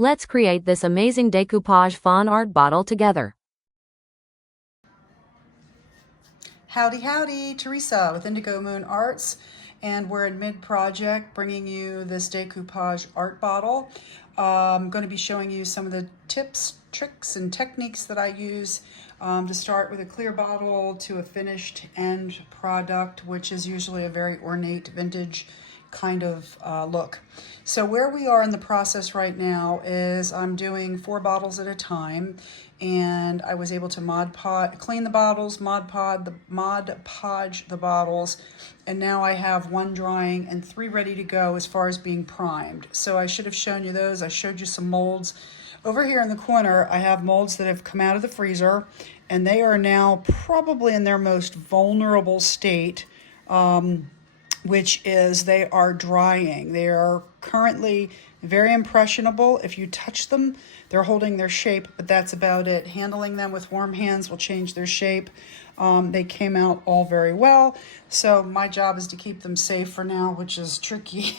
Let's create this amazing decoupage fawn art bottle together. Howdy, howdy, Teresa with Indigo Moon Arts, and we're in mid-project bringing you this decoupage art bottle. I'm going to be showing you some of the tips, tricks, and techniques that I use to start with a clear bottle to a finished end product, which is usually a very ornate vintage kind of look. So where we are in the process right now is I'm doing 4 bottles at a time, and I was able to clean the bottles, Mod Podge the bottles, and now I have 1 drying and 3 ready to go as far as being primed. So I should have shown you those. I showed you some molds. Over here in the corner, I have molds that have come out of the freezer, and they are now probably in their most vulnerable state, which is they are drying. They are currently very impressionable. If you touch them, they're holding their shape, but that's about it. Handling them with warm hands will change their shape. They came out all very well, so my job is to keep them safe for now, which is tricky.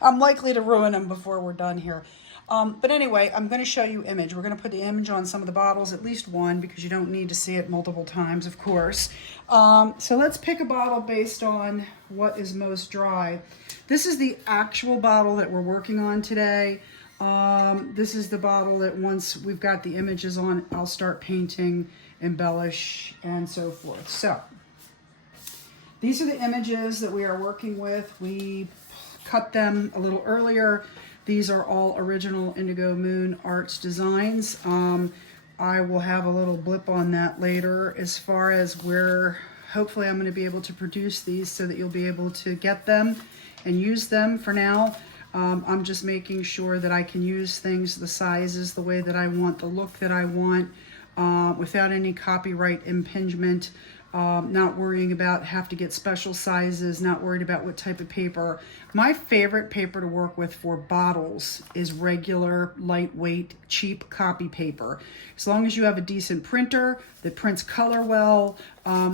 I'm likely to ruin them before we're done here. But anyway, I'm going to show you image. We're going to put the image on some of the bottles, at least one, because you don't need to see it multiple times, of course. So let's pick a bottle based on what is most dry. This is the actual bottle that we're working on today. This is the bottle that once we've got the images on, I'll start painting, embellish, and so forth. So these are the images that we are working with. We cut them a little earlier. These are all original Indigo Moon Arts designs. I will have a little blip on that later as far as where hopefully I'm going to be able to produce these so that you'll be able to get them and use them. For now, I'm just making sure that I can use things, the sizes, the way that I want, the look that I want, without any copyright impingement. Not worrying about have to get special sizes, not worried about what type of paper. My favorite paper to work with for bottles is regular, lightweight, cheap copy paper. As long as you have a decent printer that prints color well,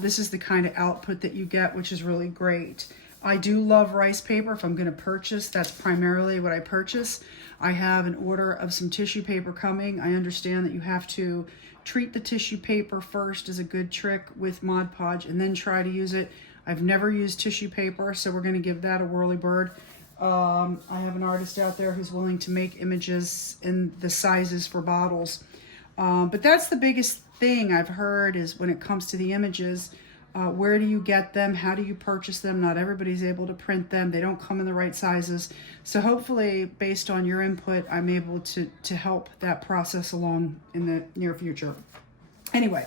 this is the kind of output that you get, which is really great. I do love rice paper. If I'm going to purchase, that's primarily what I purchase. I have an order of some tissue paper coming. I understand that you have to treat the tissue paper first as a good trick with Mod Podge and then try to use it. I've never used tissue paper, so we're going to give that a whirly bird. I have an artist out there who's willing to make images in the sizes for bottles. But that's the biggest thing I've heard is when it comes to the images, where do you get them? How do you purchase them? Not everybody's able to print them. They don't come in the right sizes. So hopefully, based on your input, I'm able to help that process along in the near future. Anyway,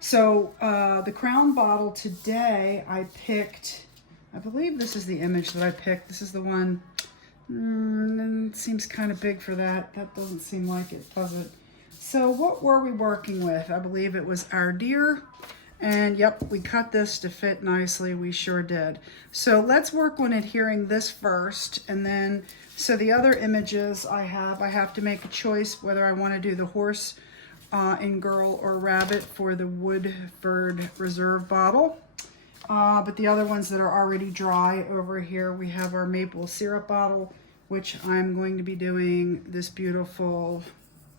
so the crown bottle today, I picked, I believe this is the image that I picked. This is the one, it seems kind of big for that. That doesn't seem like it, does it? So what were we working with? I believe it was our deer. And yep, we cut this to fit nicely. We sure did. So let's work on adhering this first. And then, so the other images I have to make a choice whether I want to do the horse and girl or rabbit for the Woodford Reserve bottle. But the other ones that are already dry over here, we have our maple syrup bottle, which I'm going to be doing this beautiful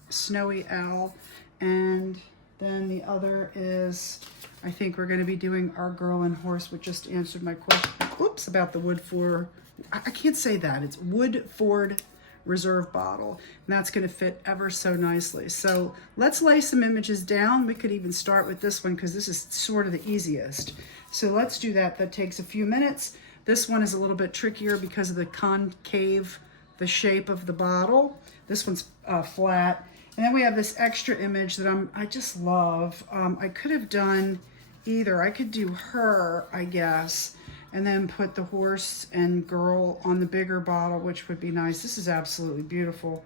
snowy owl. And then the other is, I think we're going to be doing our girl and horse, which just answered my question. Oops, about the Woodford. I can't say that. It's Woodford Reserve bottle. And that's going to fit ever so nicely. So let's lay some images down. We could even start with this one because this is sort of the easiest. So let's do that. That takes a few minutes. This one is a little bit trickier because of the concave, the shape of the bottle. This one's flat. And then we have this extra image that I just love. I could have done either. I could do her, I guess, and then put the horse and girl on the bigger bottle, which would be nice. This is absolutely beautiful.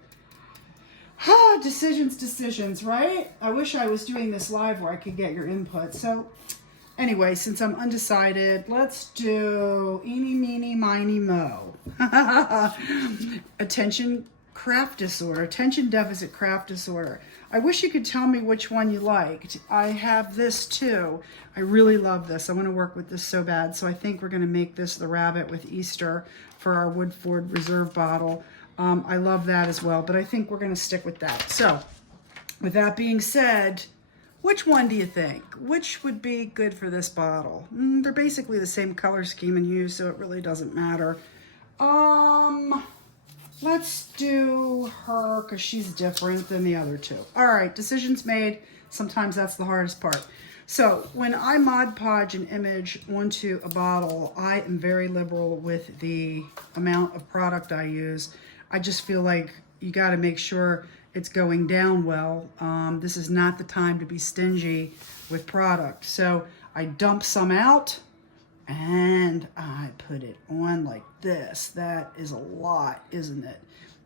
Decisions, right? I wish I was doing this live where I could get your input. So anyway, since I'm undecided, let's do eeny, meeny, miny, mo. Attention deficit craft disorder. I wish you could tell me which one you liked. I have this too. I really love this. I want to work with this so bad. So I think we're going to make this the rabbit with Easter for our Woodford Reserve bottle. I love that as well, but I think we're going to stick with that. So with that being said, which one do you think? Which would be good for this bottle? They're basically the same color scheme and hue, so it really doesn't matter. Let's do her because she's different than the other two. All right, decisions made. Sometimes that's the hardest part. So when I Mod Podge an image onto a bottle, I am very liberal with the amount of product I use. I just feel like you got to make sure it's going down well. This is not the time to be stingy with product. So I dump some out and I put it on like this. That is a lot, isn't it?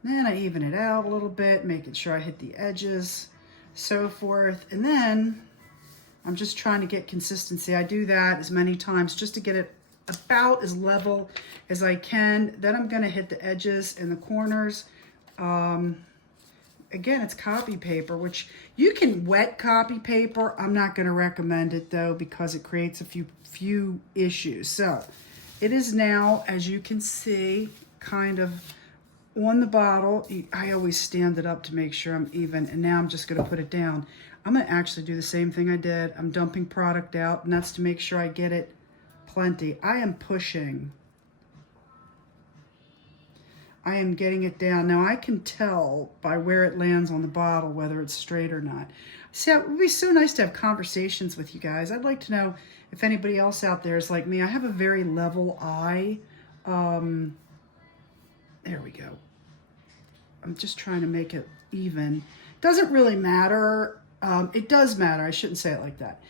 Then I even it out a little bit, making sure I hit the edges, so forth. And then I'm just trying to get consistency. I do that as many times just to get it about as level as I can. Then I'm going to hit the edges and the corners. Again, it's copy paper, which you can wet copy paper. I'm not going to recommend it though because it creates a few issues. So it is now, as you can see, kind of on the bottle. I always stand it up to make sure I'm even, and now I'm just going to put it down. I'm going to actually do the same thing I did. I'm dumping product out, and that's to make sure I get it plenty. I am pushing. I am getting it down. Now I can tell by where it lands on the bottle whether it's straight or not. See, it would be so nice to have conversations with you guys. I'd like to know if anybody else out there is like me. I have a very level eye. There we go. I'm just trying to make it even. Doesn't really matter. It does matter. I shouldn't say it like that.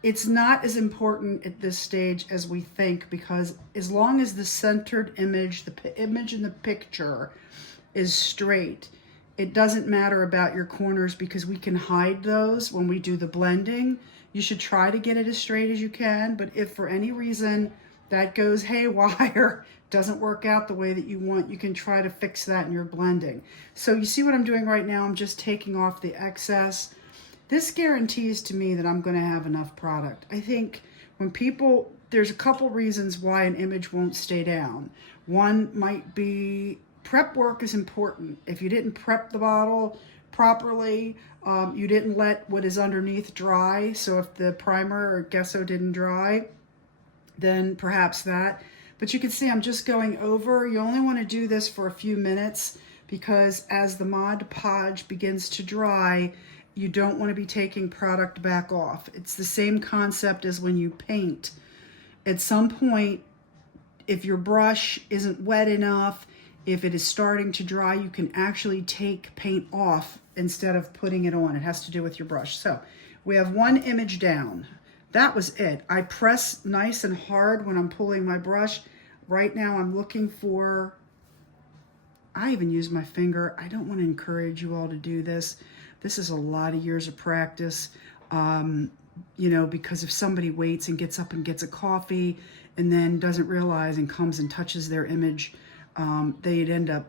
It's not as important at this stage as we think, because as long as the centered image, the image in the picture is straight, it doesn't matter about your corners because we can hide those when we do the blending. You should try to get it as straight as you can, but if for any reason that goes haywire, doesn't work out the way that you want, you can try to fix that in your blending. So you see what I'm doing right now? I'm just taking off the excess. This guarantees to me that I'm going to have enough product. I think when people, there's a couple reasons why an image won't stay down. One might be prep work is important. If you didn't prep the bottle properly, you didn't let what is underneath dry. So if the primer or gesso didn't dry, then perhaps that. But you can see I'm just going over. You only want to do this for a few minutes because as the Mod Podge begins to dry, you don't want to be taking product back off. It's the same concept as when you paint. At some point, if your brush isn't wet enough, if it is starting to dry, you can actually take paint off instead of putting it on. It has to do with your brush. So we have one image down. That was it. I press nice and hard when I'm pulling my brush. Right now I'm looking for, I even use my finger. I don't want to encourage you all to do this. This is a lot of years of practice, you know, because if somebody waits and gets up and gets a coffee and then doesn't realize and comes and touches their image, they'd end up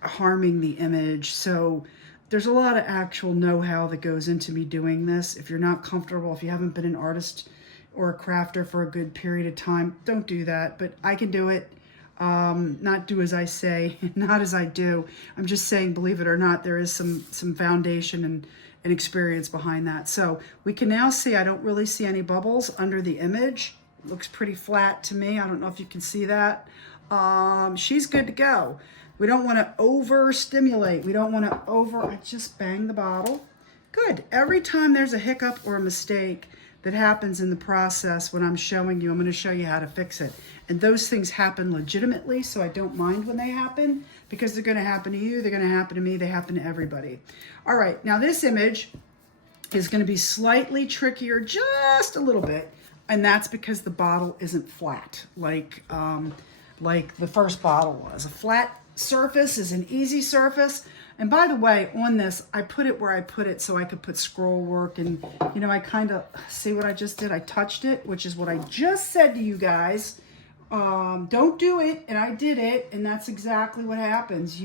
harming the image. So there's a lot of actual know-how that goes into me doing this. If you're not comfortable, if you haven't been an artist or a crafter for a good period of time, don't do that. But I can do it. Not do as I say, not as I do. I'm just saying, believe it or not, there is some foundation and experience behind that. So we can now see, I don't really see any bubbles under the image. It looks pretty flat to me. I don't know if you can see that. She's good to go. We don't want to overstimulate. We don't want to I just bang the bottle. Good. Every time there's a hiccup or a mistake that happens in the process when I'm showing you, I'm going to show you how to fix it. And those things happen legitimately, so I don't mind when they happen because they're going to happen to you, they're going to happen to me, they happen to everybody. All right, now this image is going to be slightly trickier, just a little bit, and that's because the bottle isn't flat like the first bottle was. A flat surface is an easy surface. And by the way, on this, I put it where I put it so I could put scroll work and, you know, I kind of, see what I just did? I touched it, which is what I just said to you guys. Don't do it, and I did it, and that's exactly what happens.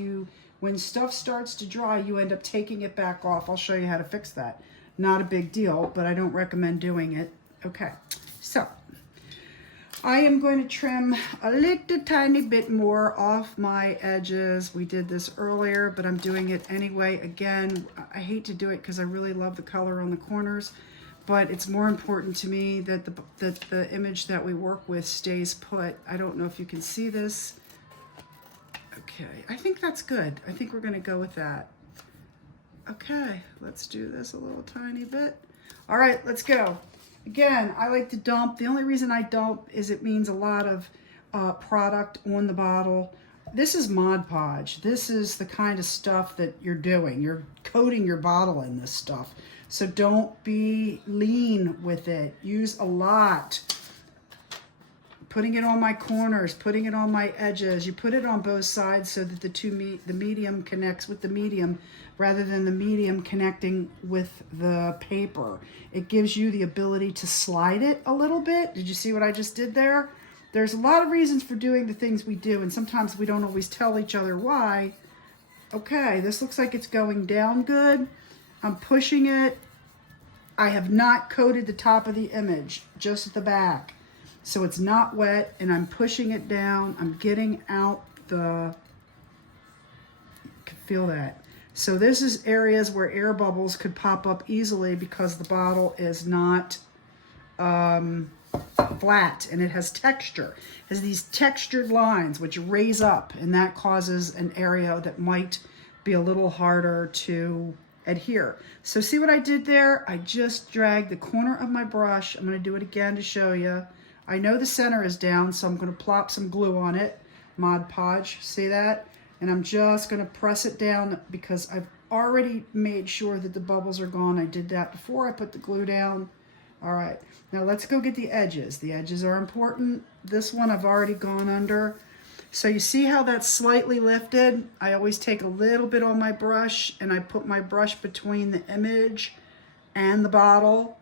When stuff starts to dry, you end up taking it back off. I'll show you how to fix that. Not a big deal, but I don't recommend doing it. Okay, so I am going to trim a little tiny bit more off my edges. We did this earlier, but I'm doing it anyway. Again, I hate to do it because I really love the color on the corners, but it's more important to me that the image that we work with stays put. I don't know if you can see this. Okay, I think that's good. I think we're gonna go with that. Okay, let's do this a little tiny bit. All right, let's go. Again, I like to dump. The only reason I dump is it means a lot of product on the bottle. This is Mod Podge. This is the kind of stuff that you're doing. You're coating your bottle in this stuff. So don't be lean with it. Use a lot. Putting it on my corners, putting it on my edges. You put it on both sides so that the medium connects with the medium rather than the medium connecting with the paper. It gives you the ability to slide it a little bit. Did you see what I just did there? There's a lot of reasons for doing the things we do, and sometimes we don't always tell each other why. Okay, this looks like it's going down good. I'm pushing it. I have not coated the top of the image, just the back. So it's not wet, and I'm pushing it down. I'm getting out the, you can feel that. So this is areas where air bubbles could pop up easily because the bottle is not flat, and it has texture. It has these textured lines which raise up, and that causes an area that might be a little harder to adhere. So see what I did there? I just dragged the corner of my brush. I'm going to do it again to show you. I know the center is down, so I'm going to plop some glue on it. Mod Podge, see that? And I'm just going to press it down because I've already made sure that the bubbles are gone. I did that before I put the glue down. All right, now let's go get the edges. The edges are important. This one I've already gone under. So you see how that's slightly lifted? I always take a little bit on my brush and I put my brush between the image and the bottle,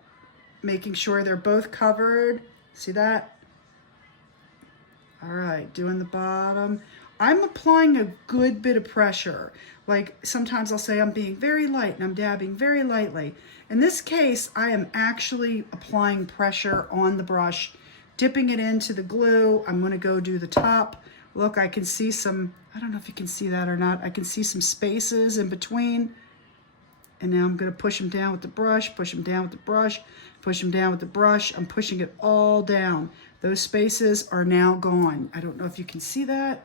making sure they're both covered. See that? All right, doing the bottom. I'm applying a good bit of pressure. Like sometimes I'll say I'm being very light and I'm dabbing very lightly. In this case, I am actually applying pressure on the brush, dipping it into the glue. I'm gonna go do the top. Look, I can see some, I don't know if you can see that or not. I can see some spaces in between. And now I'm gonna push them down with the brush, push them down with the brush, push them down with the brush. I'm pushing it all down. Those spaces are now gone. I don't know if you can see that.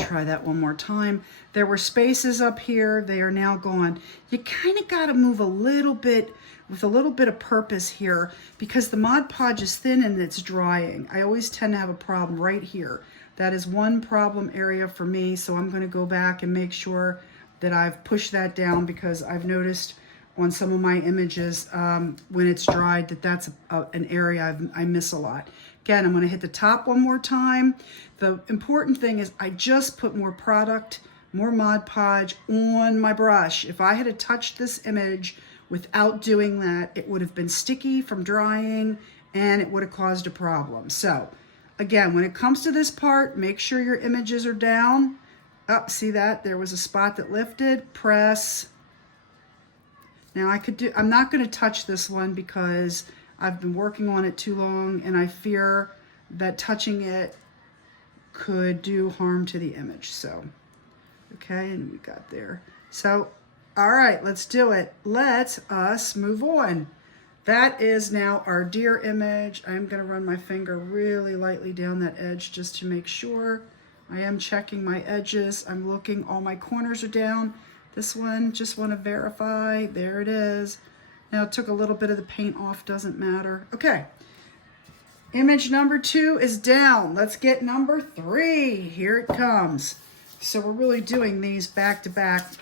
Try that one more time. There were spaces up here. They are now gone. You kind of got to move a little bit with a little bit of purpose here because the Mod Podge is thin and it's drying. I always tend to have a problem right here. That is one problem area for me. So I'm going to go back and make sure that I've pushed that down because I've noticed on some of my images when it's dried that that's an area I miss a lot. Again, I'm going to hit the top one more time. The important thing is I just put more product, more Mod Podge on my brush. If I had touched this image without doing that, it would have been sticky from drying and it would have caused a problem. So again, when it comes to this part, make sure your images are down. Oh, see that? There was a spot that lifted. Press. Now I'm not going to touch this one because I've been working on it too long and I fear that touching it could do harm to the image. So, okay, and we got there. So, all right, let's do it. Let us move on. That is now our deer image. I'm going to run my finger really lightly down that edge just to make sure. I am checking my edges. I'm looking, all my corners are down. This one, just want to verify. There it is. Now it took a little bit of the paint off, doesn't matter. Okay, image number 2 is down. Let's get number 3. Here it comes. So we're really doing these back to back.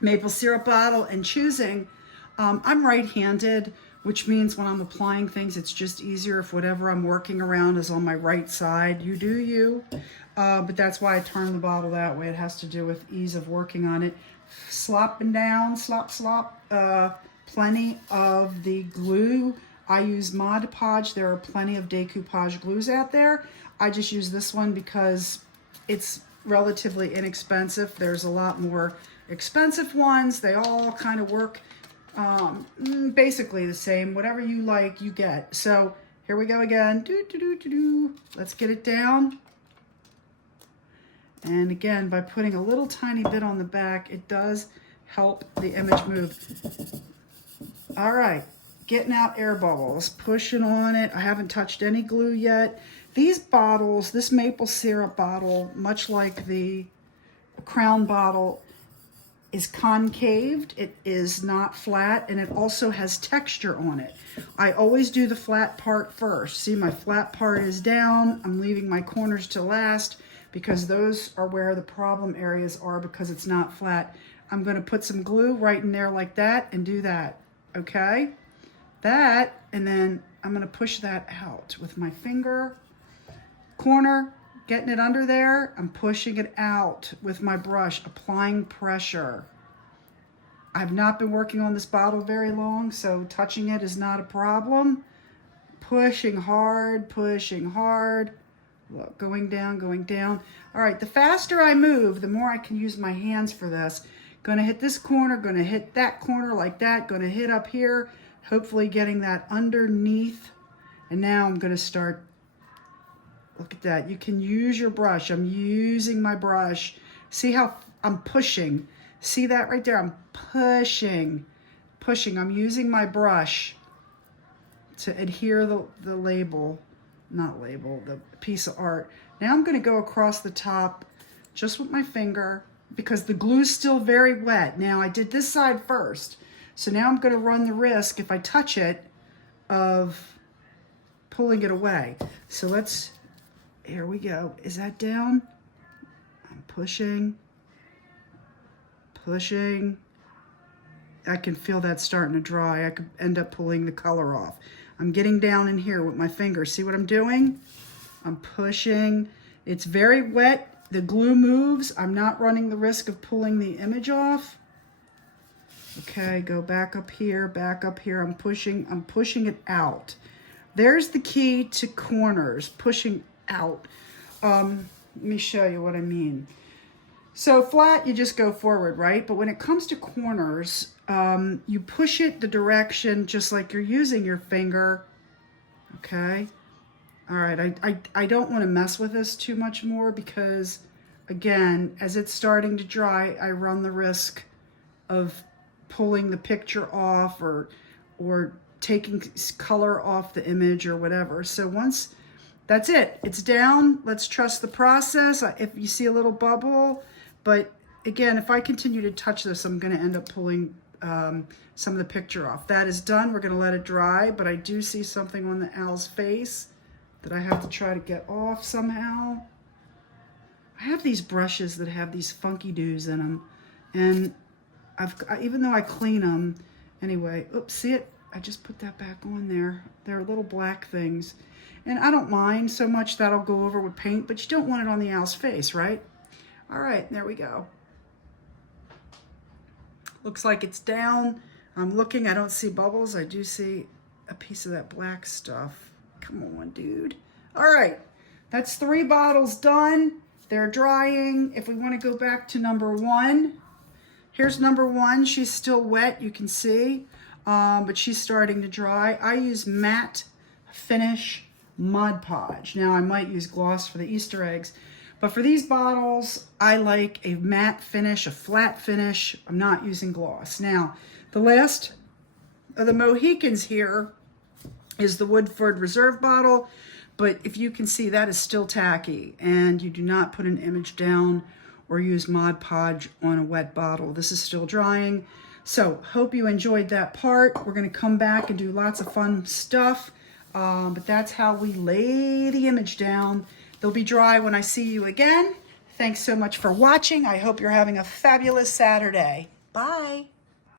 Maple syrup bottle and choosing. I'm right-handed, which means when I'm applying things, it's just easier if whatever I'm working around is on my right side. You do you. But that's why I turn the bottle that way. It has to do with ease of working on it. Slopping down, slop, slop. Plenty of the glue. I use Mod Podge. There are plenty of decoupage glues out there. I just use this one because it's relatively inexpensive. There's a lot more expensive ones. They all kind of work basically the same. Whatever you like, you get. So Here we go again. Let's get it down. And again, by putting a little tiny bit on the back, it does help the image move. All right, getting out air bubbles, pushing on it. I haven't touched any glue yet. These bottles, this maple syrup bottle, much like the crown bottle, is concaved. It is not flat, and it also has texture on it. I always do the flat part first. See, my flat part is down. I'm leaving my corners to last because those are where the problem areas are because it's not flat. I'm going to put some glue right in there like that and do that, okay? That, and then I'm going to push that out with my finger, corner, getting it under there. I'm pushing it out with my brush, applying pressure. I've not been working on this bottle very long, so touching it is not a problem. Pushing hard, pushing hard. Look, going down, going down. All right, the faster I move, the more I can use my hands for this. Gonna hit this corner, gonna hit that corner like that, gonna hit up here, hopefully getting that underneath. And now I'm gonna start. Look at that. You can use your brush. I'm using my brush. See how I'm pushing? See that right there? I'm pushing, pushing. I'm using my brush to adhere the label, not label, the piece of art. Now I'm going to go across the top just with my finger because the glue's still very wet. Now I did this side first. So now I'm going to run the risk, if I touch it, of pulling it away. So let's... Here we go. Is that down? I'm pushing, pushing. I can feel that starting to dry. I could end up pulling the color off. I'm getting down in here with my finger. See what I'm doing? I'm pushing. It's very wet. The glue moves. I'm not running the risk of pulling the image off. Okay, go back up here, back up here. I'm pushing it out. There's the key to corners, pushing out. Let me show you what I mean. So flat, you just go forward, right? But when it comes to corners, you push it the direction just like you're using your finger. Okay. All right. I don't want to mess with this too much more because, again, as it's starting to dry, I run the risk of pulling the picture off or taking color off the image or whatever. So once that's it, it's down. Let's trust the process. If you see a little bubble, but again, if I continue to touch this, I'm going to end up pulling some of the picture off. That is done. We're going to let it dry, but I do see something on the owl's face that I have to try to get off somehow. I have these brushes that have these funky doos in them, and even though I clean them, anyway, oops, see it? I just put that back on there. They're little black things. And I don't mind so much. That'll go over with paint, but you don't want it on the owl's face, right? All right, there we go. Looks like it's down. I'm looking, I don't see bubbles. I do see a piece of that black stuff. Come on, dude. All right, that's 3 bottles done. They're drying. If we want to go back to number 1, here's number 1. She's still wet, you can see, but she's starting to dry. I use matte finish Mod Podge. Now I might use gloss for the Easter eggs, but for these bottles, I like a matte finish, a flat finish. I'm not using gloss. Now, the last of the Mohicans here is the Woodford Reserve bottle, but if you can see, that is still tacky, and you do not put an image down or use Mod Podge on a wet bottle. This is still drying. So, hope you enjoyed that part. We're going to come back and do lots of fun stuff. But that's how we lay the image down. They'll be dry when I see you again. Thanks so much for watching. I hope you're having a fabulous Saturday. Bye.